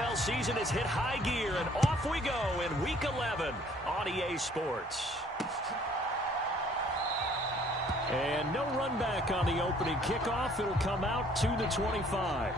NFL season has hit high gear, and off we go in Week 11 on EA Sports. And no run back on the opening kickoff. It'll come out to the 25.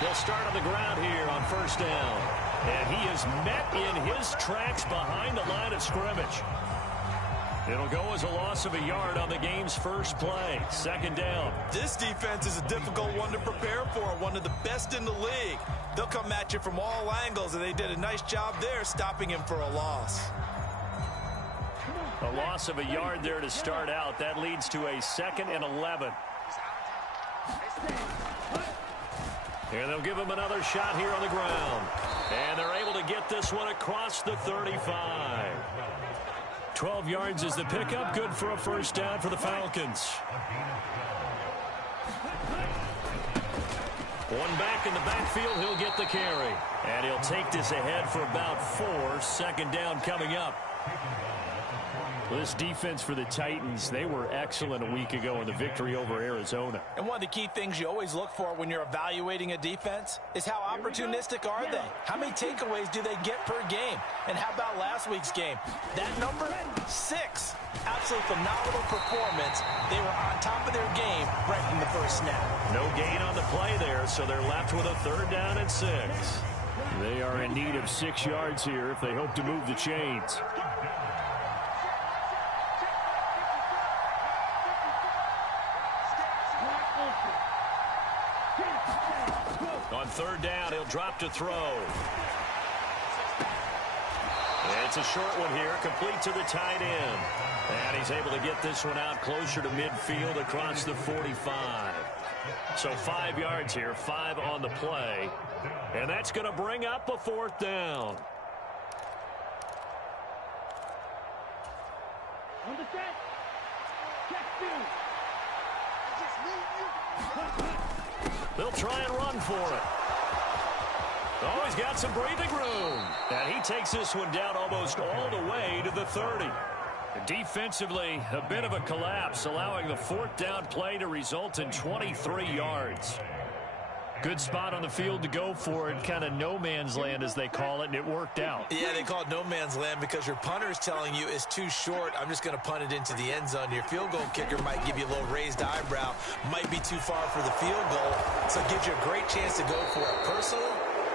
They'll start on the ground here on first down. And he is met in his tracks behind the line of scrimmage. It'll go as a loss of a yard on the game's first play. Second down. This defense is a difficult one to prepare for, one of the best in the league. They'll come at you from all angles, and they did a nice job there stopping him for a loss. A loss of a yard there to start out. That leads to a 2nd and 11. And they'll give him another shot here on the ground. And they're able to get this one across the 35. 12 yards is the pickup. Good for a first down for the Falcons. One back in the backfield. He'll get the carry. And he'll take this ahead for about 4. Second down coming up. This defense for the Titans, they were excellent a week ago in the victory over Arizona. And one of the key things you always look for when you're evaluating a defense is how opportunistic are they? How many takeaways do they get per game? And how about last week's game? That number, 6. Absolute phenomenal performance. They were on top of their game right from the first snap. No gain on the play there, so they're left with a 3rd down and 6. They are in need of 6 yards here if they hope to move the chains. On 3rd down, he'll drop to throw. And it's a short one here, complete to the tight end. And he's able to get this one out closer to midfield across the 45. So 5 yards here, 5 on the play. And that's going to bring up a 4th down. They'll try and run for it. Oh, he's got some breathing room. And he takes this one down almost all the way to the 30. Defensively, a bit of a collapse, allowing the 4th down play to result in 23 yards. Good spot on the field to go for it, kind of no man's land as they call it, and it worked out. Yeah, they call it no man's land because your punter is telling you it's too short. I'm just going to punt it into the end zone. Your field goal kicker might give you a little raised eyebrow, might be too far for the field goal, so it gives you a great chance to go for it. Personally,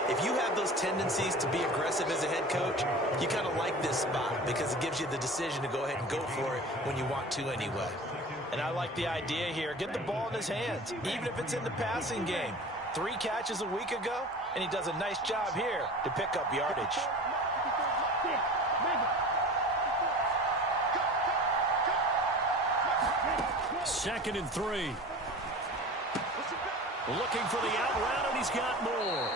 if you have those tendencies to be aggressive as a head coach, you kind of like this spot because it gives you the decision to go ahead and go for it when you want to anyway. And I like the idea here. Get the ball in his hands, even if it's in the passing game. 3 catches a week ago, and he does a nice job here to pick up yardage. Second and 3. Looking for the out route, and he's got more.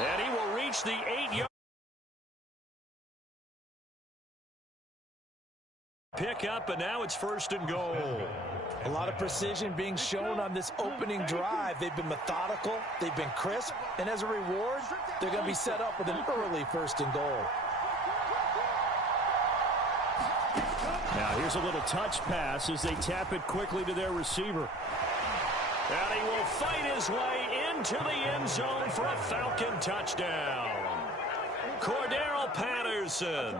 And he will reach the 8-yard pickup, and now it's 1st and goal. A lot of precision being shown on this opening drive. They've been methodical, they've been crisp, and as a reward, they're going to be set up with an early 1st and goal. Now here's a little touch pass as they tap it quickly to their receiver. And he will fight his way into the end zone for a Falcon touchdown. Cordero Patterson,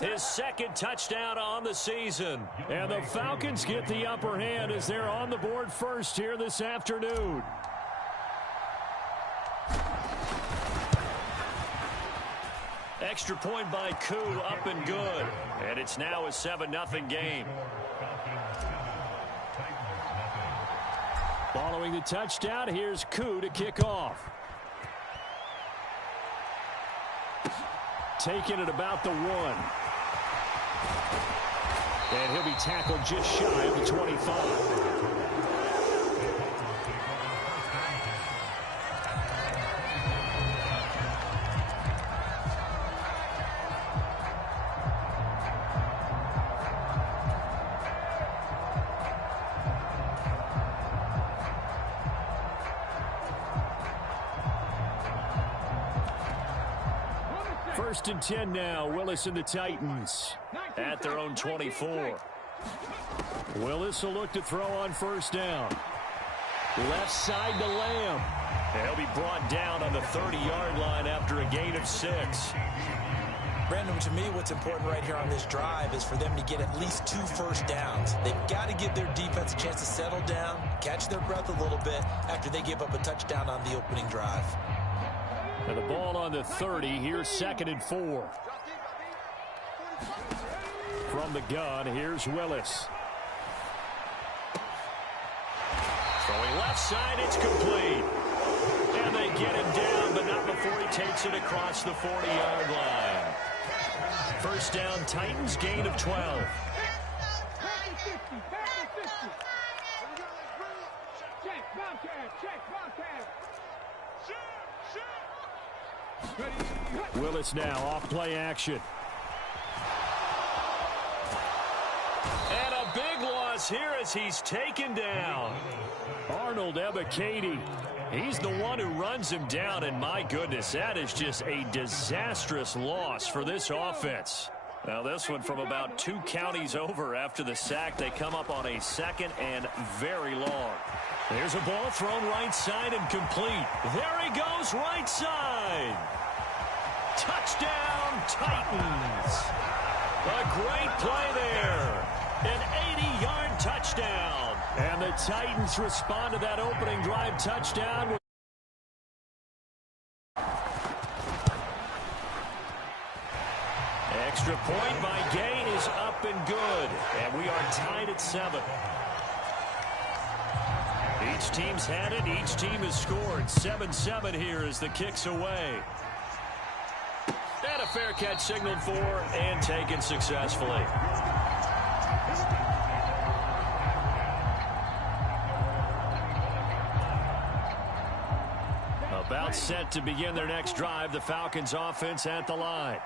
his 2nd touchdown on the season. And the Falcons get the upper hand as they're on the board first here this afternoon. Extra point by Koo, up and good. And it's now a 7-0 game. Following the touchdown, here's Koo to kick off. Taking it about the 1. And he'll be tackled just shy of the 25. First and 10 now. Willis and the Titans at their own 24. Willis will look to throw on first down. Left side to Lamb. He'll be brought down on the 30-yard line after a gain of 6. Brandon, to me, what's important right here on this drive is for them to get at least 2 first downs. They've got to give their defense a chance to settle down, catch their breath a little bit after they give up a touchdown on the opening drive. And the ball on the 30. Here's 2nd and 4. From the gun, here's Willis. Throwing left side, it's complete. And they get him down, but not before he takes it across the 40-yard line. First down, Titans, gain of 12. Willis now off play action. And a big loss here as he's taken down. Arnold Ebiketie. He's the one who runs him down, and my goodness, that is just a disastrous loss for this offense. Now this one from about 2 counties over after the sack. They come up on a 2nd and very long. There's a ball thrown right side and complete. There he goes, right side. Touchdown, Titans. A great play there. An 80-yard touchdown. And the Titans respond to that opening drive touchdown. Extra point by Gay is up and good. And we are tied at 7. Each team's had it. Each team has scored. 7-7 here as the kick's away. And a fair catch signaled for and taken successfully. About set to begin their next drive, the Falcons offense at the line.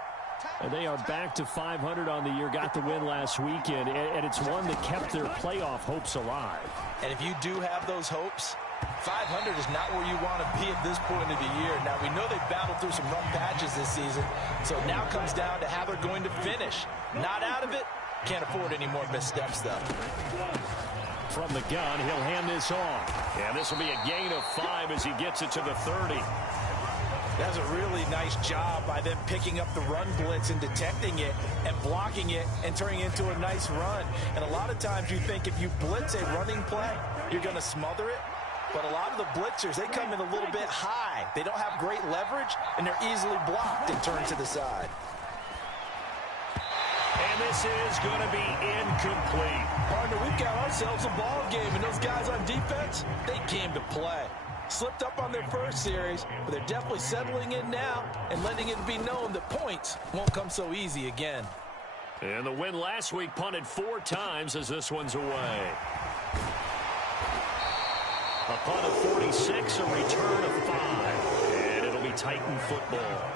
And they are back to 500 on the year, got the win last weekend, and it's one that kept their playoff hopes alive. And if you do have those hopes, 500 is not where you want to be at this point of the year. Now, we know they've battled through some rough patches this season, so it now comes down to how they're going to finish. Not out of it. Can't afford any more missteps, though. From the gun, he'll hand this off. And this will be a gain of 5 as he gets it to the 30. That's a really nice job by them picking up the run blitz and detecting it and blocking it and turning it into a nice run. And a lot of times you think if you blitz a running play, you're going to smother it. But a lot of the blitzers, they come in a little bit high. They don't have great leverage, and they're easily blocked and turned to the side. And this is going to be incomplete. Partner, we've got ourselves a ball game, and those guys on defense, they came to play. Slipped up on their first series, but they're definitely settling in now and letting it be known that points won't come so easy again. And the win last week punted 4 times as this one's away. A punt of 46, a return of 5. And it'll be Titan football.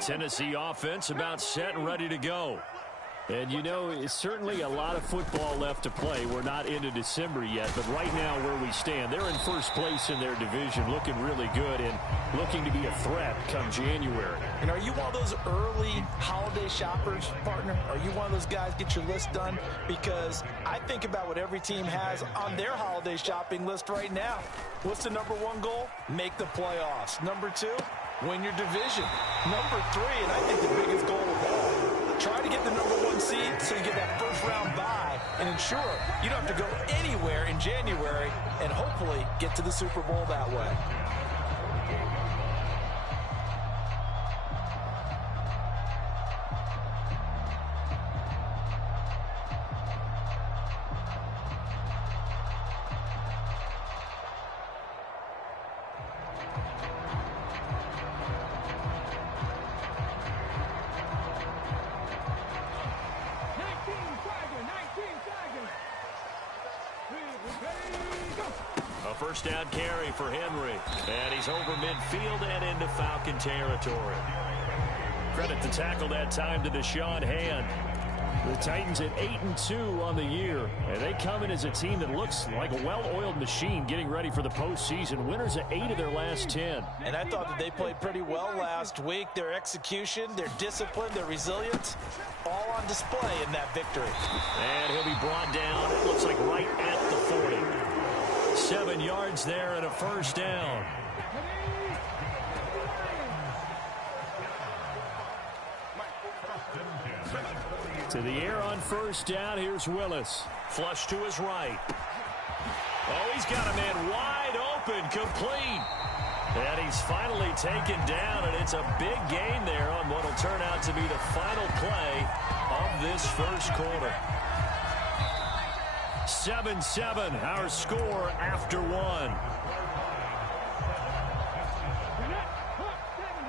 Tennessee offense about set and ready to go. And, you know, it's certainly a lot of football left to play. We're not into December yet, but right now where we stand, they're in first place in their division, looking really good and looking to be a threat come January. And are you one of those early holiday shoppers, partner? Are you one of those guys get your list done? Because I think about what every team has on their holiday shopping list right now. What's the number 1 goal? Make the playoffs. Number 2, win your division. Number 3, and I think the biggest goal of all, try to get the number 1 seed so you get that first round bye and ensure you don't have to go anywhere in January and hopefully get to the Super Bowl that way. first down carry for Henry. And he's over midfield and into Falcon territory. Credit the tackle that time to Deshaun Hand. The Titans at 8-2 on the year, and they come in as a team that looks like a well-oiled machine getting ready for the postseason. Winners at 8 of their last 10. And I thought that they played pretty well last week. Their execution, their discipline, their resilience, all on display in that victory. And he'll be brought down, it looks like right at the 40. 7 yards there and a first down. To the air on first down. Here's Willis. Flush to his right. Oh, he's got a man wide open, complete. And he's finally taken down, and it's a big gain there on what will turn out to be the final play of this first quarter. 7-7, our score after one.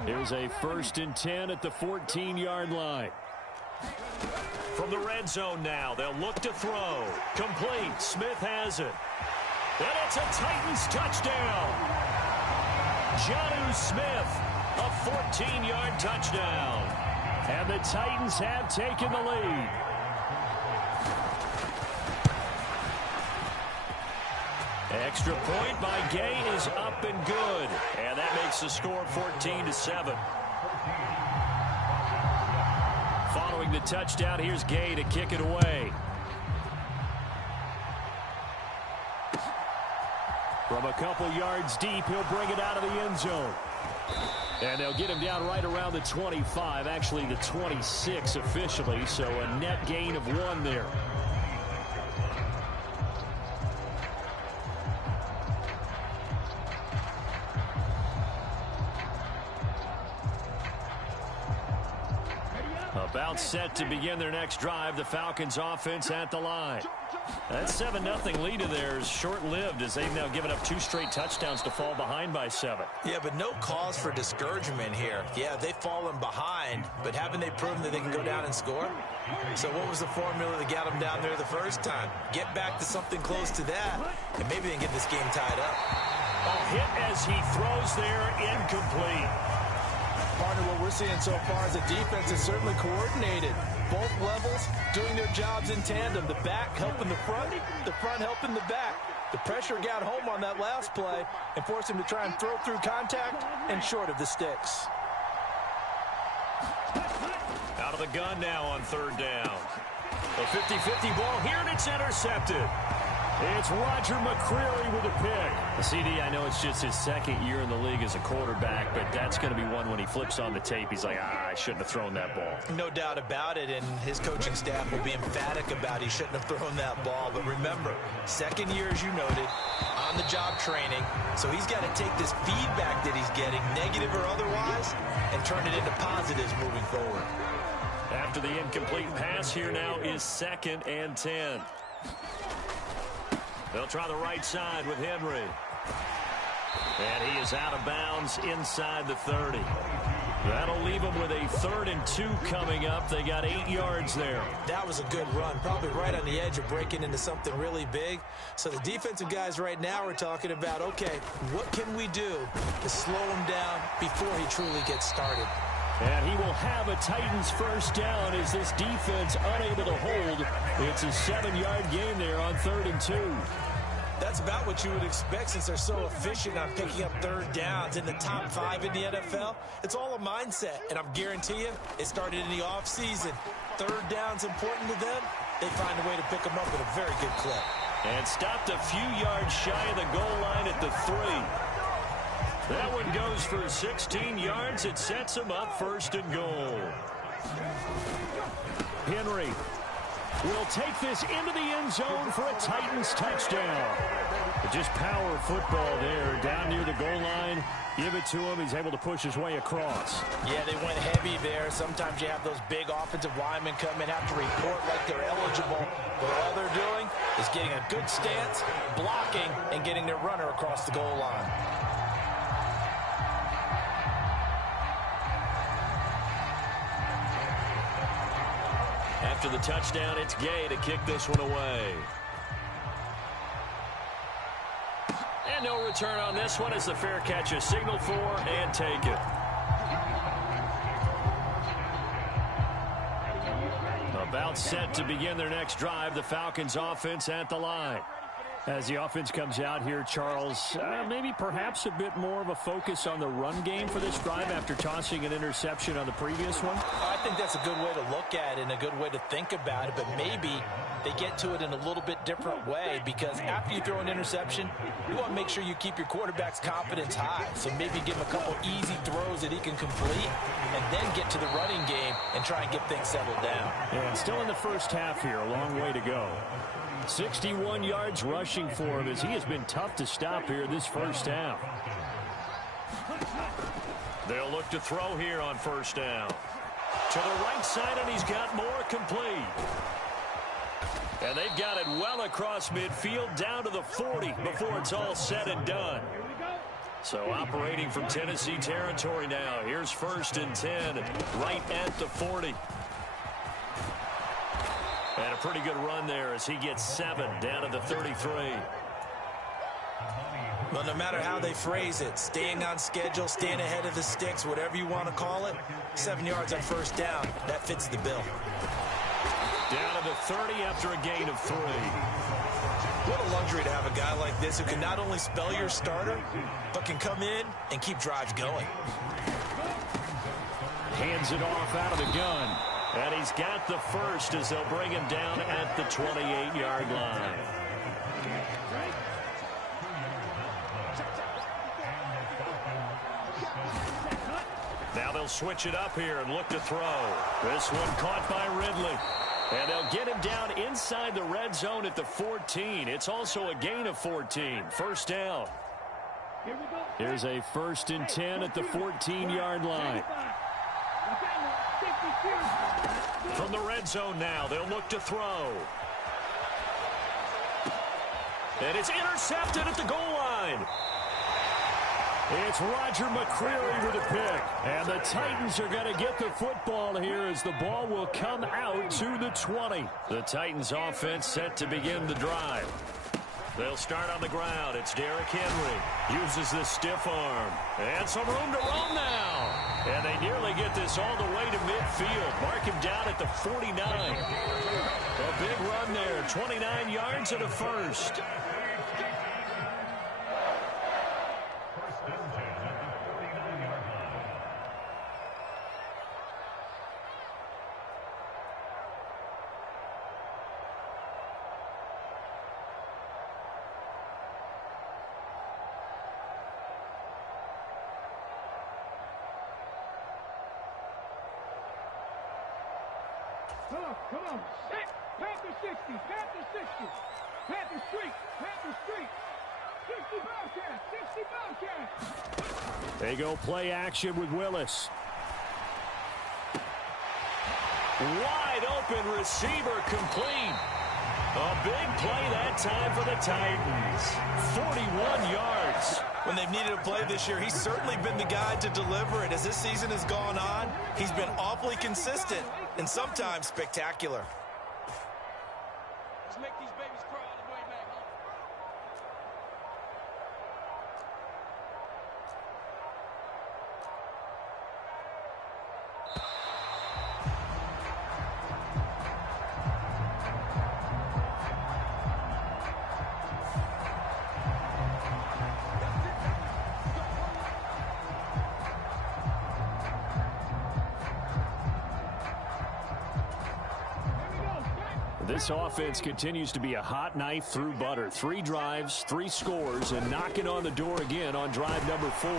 Here's a 1st and 10 at the 14-yard line. From the red zone now, they'll look to throw. Complete. Smith has it. And it's a Titans touchdown. Jonnu Smith, a 14-yard touchdown. And the Titans have taken the lead. Extra point by Gay is up and good. And that makes the score 14-7. Following the touchdown, here's Gay to kick it away. From a couple yards deep, he'll bring it out of the end zone. And they'll get him down right around the 25, actually the 26 officially, so a net gain of 1 there. About set to begin their next drive. The Falcons offense at the line. That 7-0 lead of theirs short-lived as they've now given up 2 straight touchdowns to fall behind by 7. Yeah, but no cause for discouragement here. Yeah, they've fallen behind, but haven't they proven that they can go down and score? So what was the formula that got them down there the first time? Get back to something close to that, and maybe they can get this game tied up. A hit as he throws there, incomplete. Partner, what we're seeing so far is a defense is certainly coordinated. Both levels doing their jobs in tandem. The back helping the front helping the back. The pressure got home on that last play and forced him to try and throw through contact and short of the sticks. Out of the gun now on 3rd down. A 50-50 ball here, and it's intercepted. It's Roger McCreary with a pick. CD, I know it's just his 2nd year in the league as a quarterback, but that's going to be one when he flips on the tape. He's like, I shouldn't have thrown that ball. No doubt about it, and his coaching staff will be emphatic about he shouldn't have thrown that ball. But remember, 2nd year, as you noted, on-the-job training. So he's got to take this feedback that he's getting, negative or otherwise, and turn it into positives moving forward. After the incomplete pass, here now is 2nd and 10. They'll try the right side with Henry. And he is out of bounds inside the 30. That'll leave them with a 3rd and 2 coming up. They got 8 yards there. That was a good run, probably right on the edge of breaking into something really big. So the defensive guys right now are talking about, okay, what can we do to slow him down before he truly gets started? And he will have a Titans first down as this defense unable to hold. It's a 7-yard gain there on 3rd and 2. That's about what you would expect since they're so efficient on picking up 3rd downs in the top 5 in the NFL. It's all a mindset, and I'm guarantee you it started in the offseason. 3rd down's important to them. They find a way to pick them up with a very good clip. And stopped a few yards shy of the goal line at the 3. That one goes for 16 yards. It sets him up 1st and goal. Henry will take this into the end zone for a Titans touchdown. Just power football there down near the goal line. Give it to him. He's able to push his way across. Yeah, they went heavy there. Sometimes you have those big offensive linemen come in, have to report like they're eligible. But all they're doing is getting a good stance, blocking, and getting their runner across the goal line. After the touchdown, it's Gay to kick this one away. And no return on this one as the fair catch is signaled for and taken. About set to begin their next drive, the Falcons offense at the line. As the offense comes out here, Charles, maybe perhaps a bit more of a focus on the run game for this drive after tossing an interception on the previous one? I think that's a good way to look at it and a good way to think about it, but maybe they get to it in a little bit different way because after you throw an interception, you want to make sure you keep your quarterback's confidence high. So maybe give him a couple easy throws that he can complete and then get to the running game and try and get things settled down. Yeah, still in the first half here, a long way to go. 61 yards rushing for him as he has been tough to stop here this first half. They'll look to throw here on first down. To the right side, and he's got more complete. And they've got it well across midfield down to the 40 before it's all said and done. So operating from Tennessee territory now. Here's 1st and 10 right at the 40. And a pretty good run there as he gets 7 down to the 33. Well, no matter how they phrase it, staying on schedule, staying ahead of the sticks, whatever you want to call it, 7 yards on first down, that fits the bill. Down to the 30 after a gain of 3. What a luxury to have a guy like this who can not only spell your starter, but can come in and keep drives going. Hands it off out of the gun. And he's got the first as they'll bring him down at the 28-yard line. Now they'll switch it up here and look to throw. This one caught by Ridley. And they'll get him down inside the red zone at the 14. It's also a gain of 14. First down. Here's a 1st and 10 at the 14-yard line. From the red zone now, they'll look to throw. And it's intercepted at the goal line. It's Roger McCreary with a pick. And the Titans are going to get the football here as the ball will come out to the 20. The Titans offense set to begin the drive. They'll start on the ground. It's Derrick Henry. Uses the stiff arm. And some room to roam now. And they nearly get this all the way to midfield. Mark him down at the 49. A big run there. 29 yards and a first. Come on. Panther 60. Panther 60. Panther Street. Panther Street. 60 Bobcats. 60 Bobcats. They go play action with Willis. Wide open receiver complete. A big play that time for the Titans. 41 yards. When they've needed a play this year, he's certainly been the guy to deliver it. As this season has gone on, he's been awfully consistent and sometimes spectacular. Let's make these babies cry on the way back home. This offense continues to be a hot knife through butter. 3 drives, 3 scores, and knocking on the door again on drive number 4.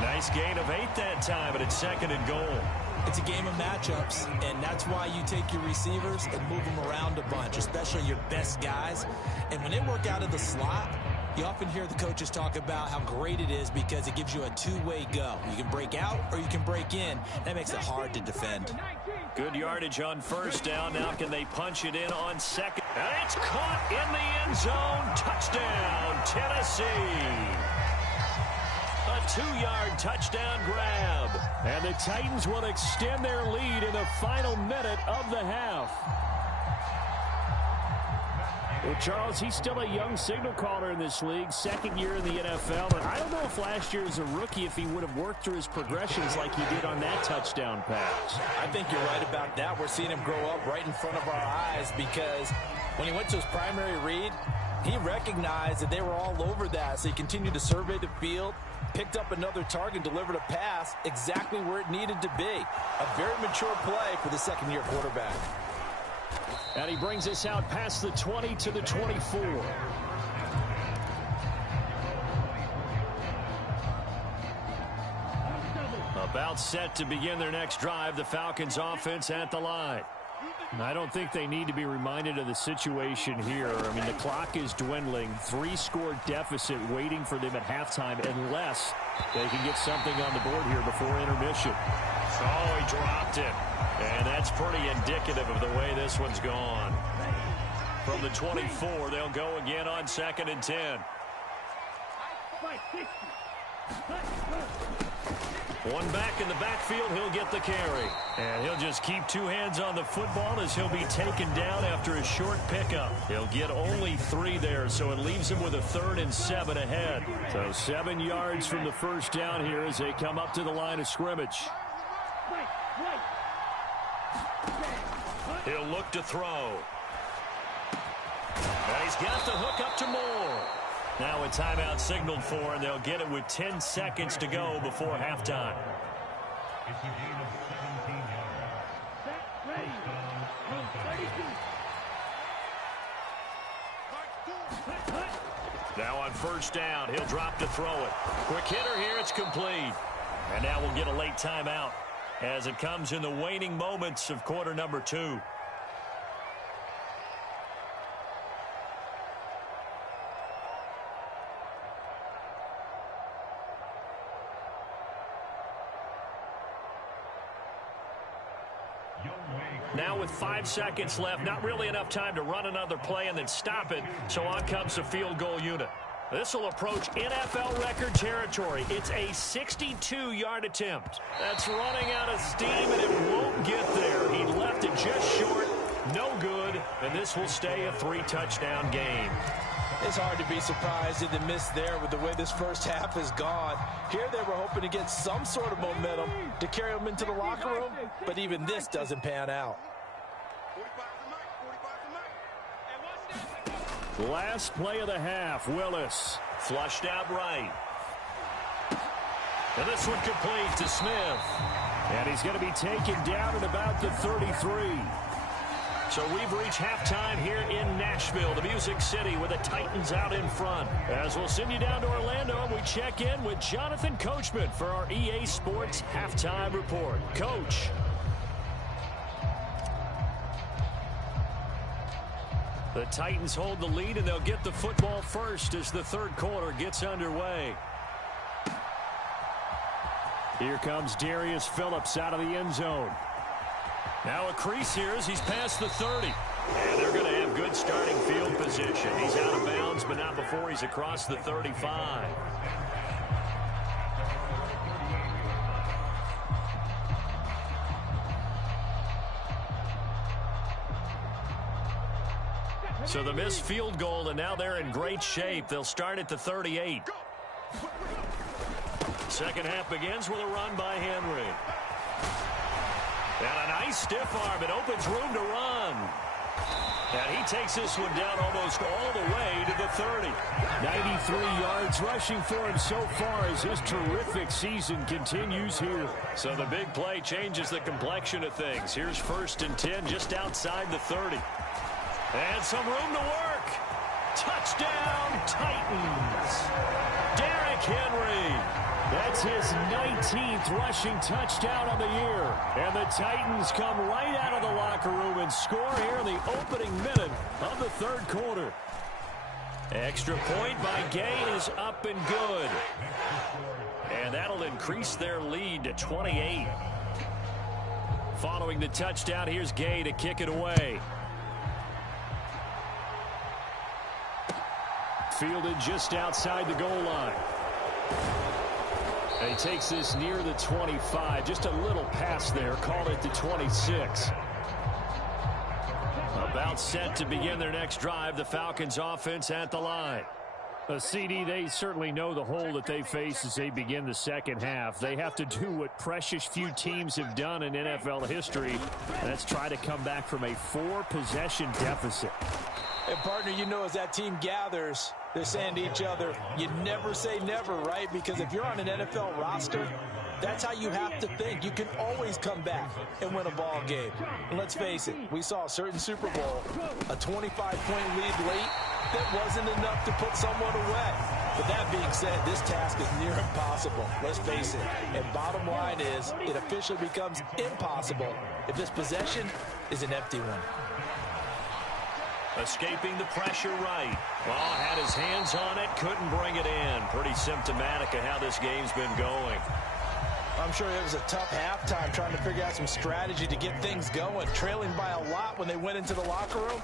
Nice gain of 8 that time, but it's 2nd and goal. It's a game of matchups, and that's why you take your receivers and move them around a bunch, especially your best guys. And when they work out of the slot, you often hear the coaches talk about how great it is because it gives you a two-way go. You can break out or you can break in. That makes it hard to defend. Good yardage on first down. Now can they punch it in on second? And it's caught in the end zone. Touchdown, Tennessee. A 2-yard touchdown grab. And the Titans will extend their lead in the final minute of the half. Well, Charles, he's still a young signal caller in this league, second year in the NFL. But I don't know if last year as a rookie, if he would have worked through his progressions like he did on that touchdown pass. I think you're right about that. We're seeing him grow up right in front of our eyes because when he went to his primary read, he recognized that they were all over that. So he continued to survey the field, picked up another target, delivered a pass exactly where it needed to be. A very mature play for the second-year quarterback. And he brings us out past the 20 to the 24. About set to begin their next drive, the Falcons offense at the line. I don't think they need to be reminded of the situation here. I mean, the clock is dwindling. 3-score deficit waiting for them at halftime unless they can get something on the board here before intermission. Oh, he dropped it. And that's pretty indicative of the way this one's gone. From the 24, they'll go again on 2nd and 10. One back in the backfield, he'll get the carry. And he'll just keep two hands on the football as he'll be taken down after a short pickup. He'll get only 3 there, so it leaves him with a 3rd and 7 ahead. So 7 yards from the first down here as they come up to the line of scrimmage. He'll look to throw. And he's got the hook up to Moore. Now a timeout signaled for, and they'll get it with 10 seconds to go before halftime. It's a gain of 17 yards. Now on first down, he'll drop to throw it. Quick hitter here, it's complete. And now we'll get a late timeout as it comes in the waning moments of quarter number 2. Now with 5 seconds left, not really enough time to run another play and then stop it, so on comes the field goal unit. This will approach NFL record territory. It's a 62-yard attempt. That's running out of steam, and it won't get there. He left it just short, no good, and this will stay a 3-touchdown game. It's hard to be surprised at the miss there with the way this first half has gone. Here they were hoping to get some sort of momentum to carry them into the locker room, but even this doesn't pan out. Last play of the half, Willis flushed out right. And this one complete to Smith. And he's going to be taken down at about the 33. So we've reached halftime here in Nashville, the Music City, with the Titans out in front. As we'll send you down to Orlando, and we check in with Jonathan Coachman for our EA Sports Halftime Report. Coach. The Titans hold the lead, and they'll get the football first as the third quarter gets underway. Here comes Darius Phillips out of the end zone. Now a crease here as he's past the 30. And they're going to have good starting field position. He's out of bounds, but not before he's across the 35. So the missed field goal, and now they're in great shape. They'll start at the 38. Second half begins with a run by Henry. And a nice stiff arm. It opens room to run. And he takes this one down almost all the way to the 30. 93 yards rushing for him so far as his terrific season continues here. So the big play changes the complexion of things. Here's 1st and 10 just outside the 30. And some room to work. Touchdown, Titans. Derrick Henry. That's his 19th rushing touchdown on the year. And the Titans come right out of the locker room and score here in the opening minute of the third quarter. Extra point by Gay is up and good. And that'll increase their lead to 28. Following the touchdown, here's Gay to kick it away. Fielded just outside the goal line. And he takes this near the 25. Just a little pass there. Call it the 26. About set to begin their next drive, the Falcons offense at the line. CD, they certainly know the hole that they face as they begin the second half. They have to do what precious few teams have done in NFL history. That's try to come back from a 4-possession deficit. And, partner, you know as that team gathers, they're saying to each other, you never say never, right? Because if you're on an NFL roster, that's how you have to think. You can always come back and win a ball game. And let's face it, we saw a certain Super Bowl, a 25-point lead late, that wasn't enough to put someone away. But that being said, this task is near impossible. Let's face it. And bottom line is, it officially becomes impossible if this possession is an empty one. Escaping the pressure right. Well, had his hands on it, couldn't bring it in. Pretty symptomatic of how this game's been going. I'm sure it was a tough halftime trying to figure out some strategy to get things going. Trailing by a lot when they went into the locker room.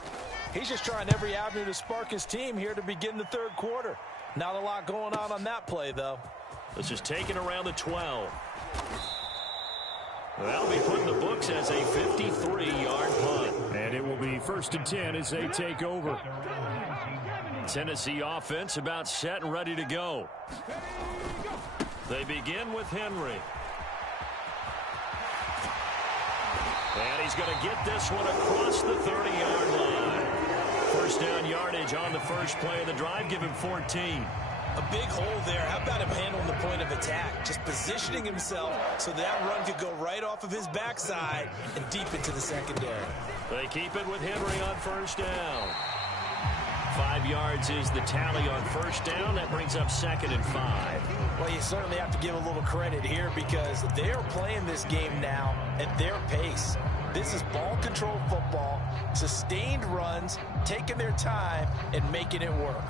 He's just trying every avenue to spark his team here to begin the third quarter. Not a lot going on that play, though. This is taken around the 12. That'll be put in the books as a 53-yard punt. And it will be 1st and 10 as they take over. Tennessee offense about set and ready to go. They begin with Henry. And he's going to get this one across the 30-yard line. First down yardage on the first play of the drive. Give him 14. A big hole there. How about him handling the point of attack? Just positioning himself so that run could go right off of his backside and deep into the secondary. They keep it with Henry on first down. 5 yards is the tally on first down. That brings up 2nd and 5. Well, you certainly have to give a little credit here because they are playing this game now at their pace. This is ball control football, sustained runs, taking their time, and making it work.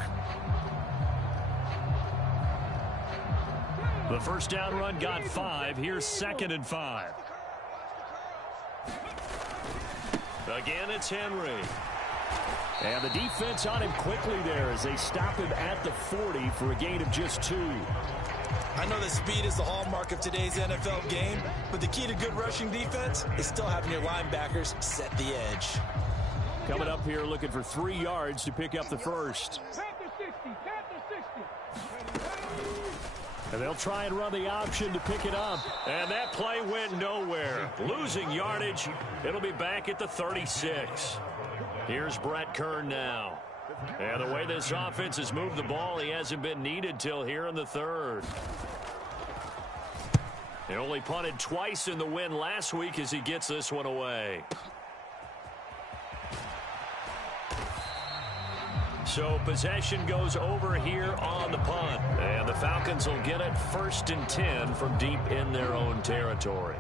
The first down run got 5. Here's 2nd and 5. Again, it's Henry. And the defense on him quickly there as they stop him at the 40 for a gain of just 2. I know that speed is the hallmark of today's NFL game, but the key to good rushing defense is still having your linebackers set the edge. Coming up here looking for 3 yards to pick up the first. And they'll try and run the option to pick it up. And that play went nowhere. Losing yardage. It'll be back at the 36. Here's Brett Kern now. And the way this offense has moved the ball, he hasn't been needed till here in the third. He only punted twice in the win last week as he gets this one away. So possession goes over here on the punt. And the Falcons will get it 1st and 10 from deep in their own territory.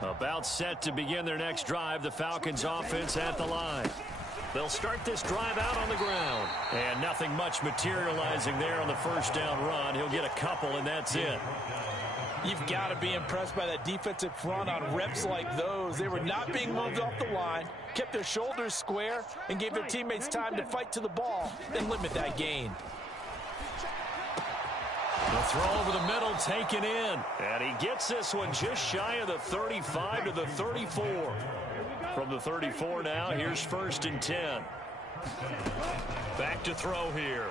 About set to begin their next drive, the Falcons offense at the line. They'll start this drive out on the ground. And nothing much materializing there on the first down run. He'll get a couple, and that's it. You've got to be impressed by that defensive front on reps like those. They were not being moved off the line, kept their shoulders square, and gave their teammates time to fight to the ball and limit that gain. The throw over the middle taken in. And he gets this one just shy of the 35 to the 34. From the 34 now, here's 1st and 10. Back to throw here.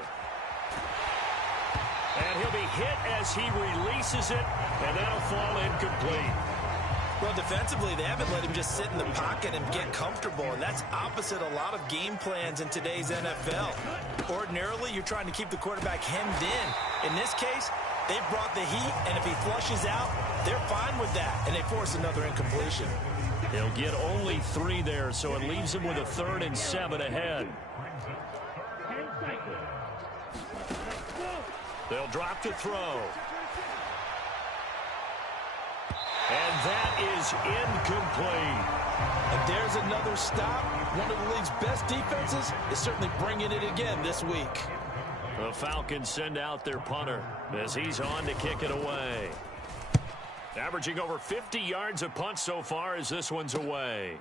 And he'll be hit as he releases it, and that'll fall incomplete. Well, defensively, they haven't let him just sit in the pocket and get comfortable, and that's opposite a lot of game plans in today's NFL. Ordinarily, you're trying to keep the quarterback hemmed in. In this case, they brought the heat, and if he flushes out, they're fine with that, and they force another incompletion. He'll get only 3 there, so it leaves him with a 3rd and 7 ahead. They'll drop to throw. And that is incomplete. And there's another stop. One of the league's best defenses is certainly bringing it again this week. The Falcons send out their punter as he's on to kick it away. Averaging over 50 yards a punt so far as this one's away.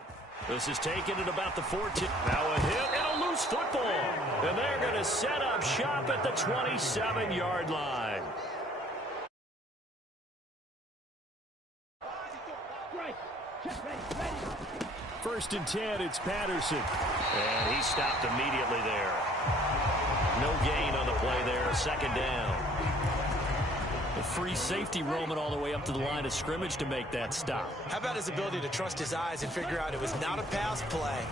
This is taken at about the 14. Now a hit and a loose football. And they're going to set up shop at the 27-yard line. First and 10, it's Patterson. And he stopped immediately there. No gain on the play there, second down. A free safety roaming all the way up to the line of scrimmage to make that stop. How about his ability to trust his eyes and figure out it was not a pass play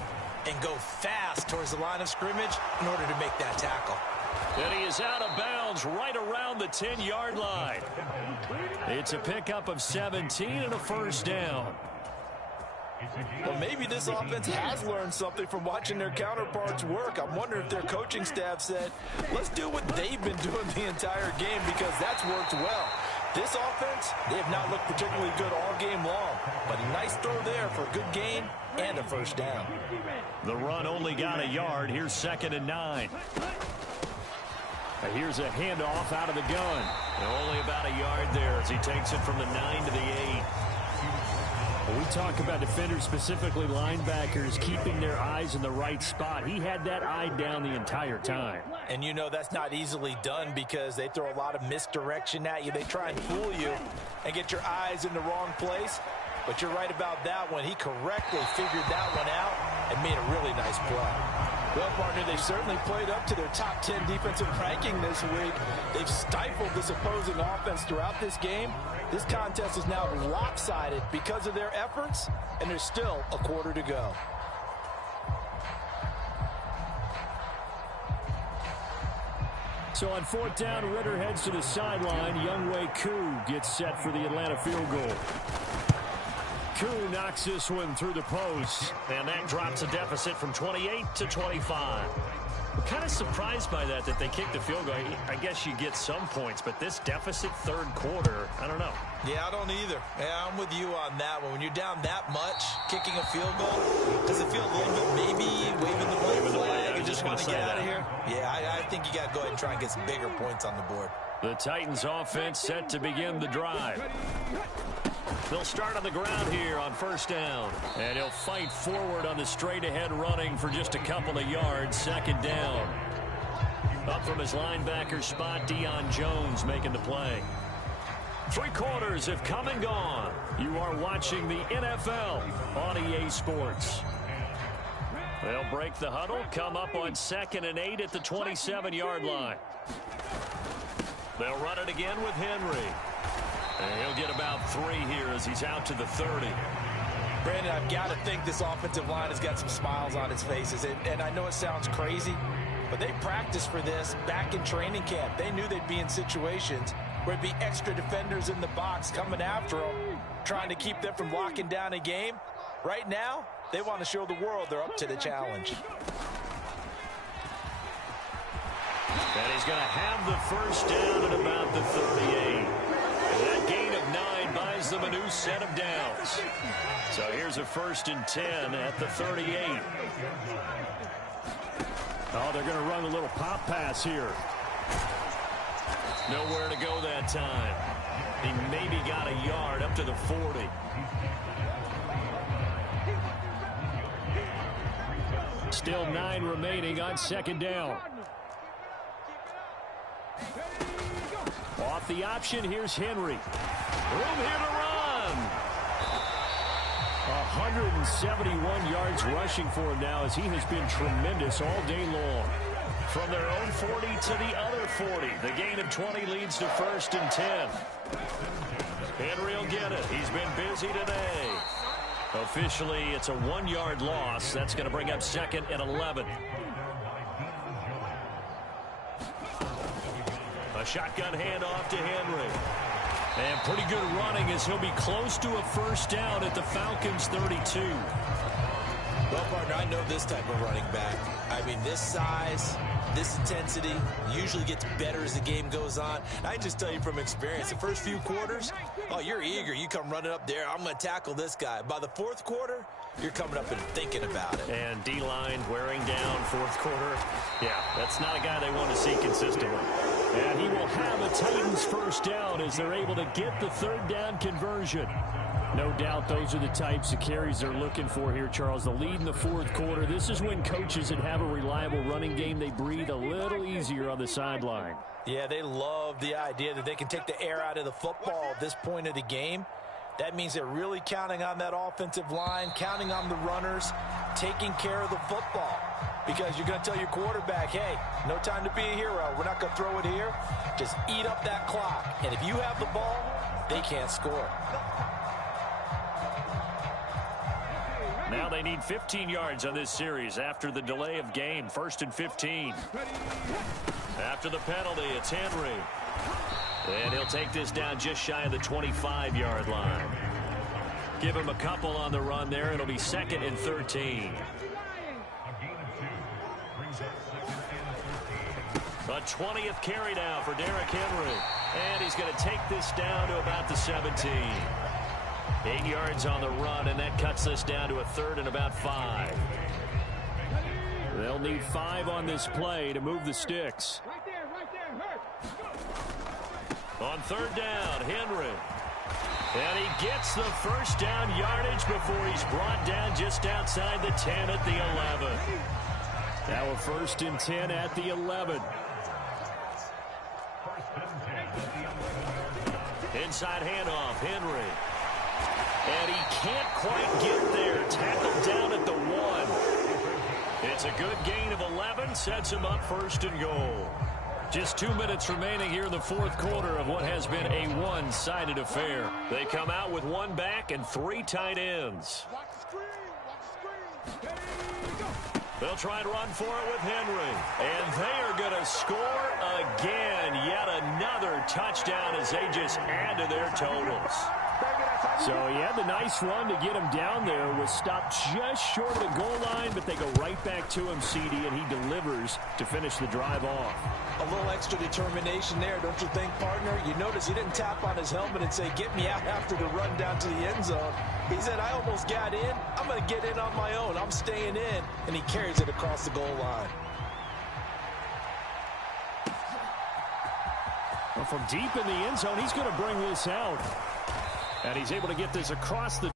and go fast towards the line of scrimmage in order to make that tackle. And he is out of bounds right around the 10-yard line. It's a pickup of 17 and a first down. Well, maybe this offense has learned something from watching their counterparts work. I'm wondering if their coaching staff said, let's do what they've been doing the entire game because that's worked well. This offense, they have not looked particularly good all game long, but a nice throw there for a good gain and a first down. The run only got a yard. Here's 2nd and 9. Here's a handoff out of the gun. And only about a yard there as he takes it from the 9 to the 8. When we talk about defenders, specifically linebackers, keeping their eyes in the right spot. He had that eye down the entire time. And you know that's not easily done because they throw a lot of misdirection at you. They try and fool you and get your eyes in the wrong place. But you're right about that one. He correctly figured that one out and made a really nice play. Well, partner, they've certainly played up to their top 10 defensive ranking this week. They've stifled this opposing offense throughout this game. This contest is now lopsided because of their efforts, and there's still a quarter to go. So on 4th down, Ritter heads to the sideline. Younghoe Koo gets set for the Atlanta field goal. Koo knocks this one through the post. And that drops a deficit from 28 to 25. I'm kind of surprised by that they kicked the field goal. I guess you get some points, but this deficit third quarter, I don't know. Yeah, I don't either. Yeah, I'm with you on that one. When you're down that much, kicking a field goal, does it feel a little bit maybe waving the white flag and just want to get out of here? Yeah, I think you got to go ahead and try and get some bigger points on the board. The Titans offense set to begin the drive. They'll start on the ground here on 1st down. And he'll fight forward on the straight-ahead running for just a couple of yards. 2nd down. Up from his linebacker spot, Deion Jones making the play. 3 quarters have come and gone. You are watching the NFL on EA Sports. They'll break the huddle, come up on 2nd and 8 at the 27-yard line. They'll run it again with Henry. And he'll get about 3 here as he's out to the 30. Brandon, I've got to think this offensive line has got some smiles on its faces. And I know it sounds crazy, but they practiced for this back in training camp. They knew they'd be in situations where it'd be extra defenders in the box coming after them, trying to keep them from locking down a game. Right now, they want to show the world they're up to the challenge. And he's going to have the first down at about the 38. And that gain of 9 buys them a new set of downs. So here's a 1st and 10 at the 38. Oh, they're going to run a little pop pass here. Nowhere to go that time. He maybe got a yard up to the 40. Still 9 remaining on 2nd down. Off the option, here's Henry. Room here to run. 171 yards rushing for him now as he has been tremendous all day long. From their own 40 to the other 40. The gain of 20 leads to 1st and 10. Henry will get it. He's been busy today. Officially, it's a 1-yard loss. That's going to bring up 2nd and 11. A shotgun handoff to Henry. And pretty good running as he'll be close to a first down at the Falcons' 32. Well, partner, I know this type of running back. I mean, this size, this intensity usually gets better as the game goes on. I just tell you from experience, the first few quarters, oh, you're eager. You come running up there. I'm going to tackle this guy. By the 4th quarter, you're coming up and thinking about it. And D-line wearing down 4th quarter. Yeah, that's not a guy they want to see consistently. And he will have a Titans first down as they're able to get the 3rd down conversion. No doubt those are the types of carries they're looking for here, Charles. The lead in the 4th quarter. This is when coaches that have a reliable running game, they breathe a little easier on the sideline. Yeah, they love the idea that they can take the air out of the football at this point of the game. That means they're really counting on that offensive line, counting on the runners, taking care of the football. Because you're going to tell your quarterback, hey, no time to be a hero. We're not going to throw it here. Just eat up that clock. And if you have the ball, they can't score. Now they need 15 yards on this series after the delay of game. 1st and 15. After the penalty, it's Henry. And he'll take this down just shy of the 25-yard line. Give him a couple on the run there. It'll be 2nd and 13. A 20th carry now for Derrick Henry. And he's going to take this down to about the 17. 8 yards on the run, and that cuts this down to a 3rd and about 5. They'll need 5 on this play to move the sticks. On 3rd down, Henry. And he gets the first down yardage before he's brought down just outside the 10 at the 11. Now a 1st and 10 at the 11. Inside handoff, Henry. And he can't quite get there. Tackled down at the 1. It's a good gain of 11. Sets him up 1st and goal. Just 2 minutes remaining here in the 4th quarter of what has been a one-sided affair. They come out with 1 back and 3 tight ends. They'll try and run for it with Henry. And they are going to score again. Yet another touchdown as they just add to their totals. So he had the nice run to get him down there. Was stopped just short of the goal line, but they go right back to him, CD, and he delivers to finish the drive off. A little extra determination there, don't you think, partner? You notice he didn't tap on his helmet and say, get me out after the run down to the end zone. He said, I almost got in. I'm going to get in on my own. I'm staying in. And he carries it across the goal line. Well, from deep in the end zone, he's going to bring this out. And he's able to get this across the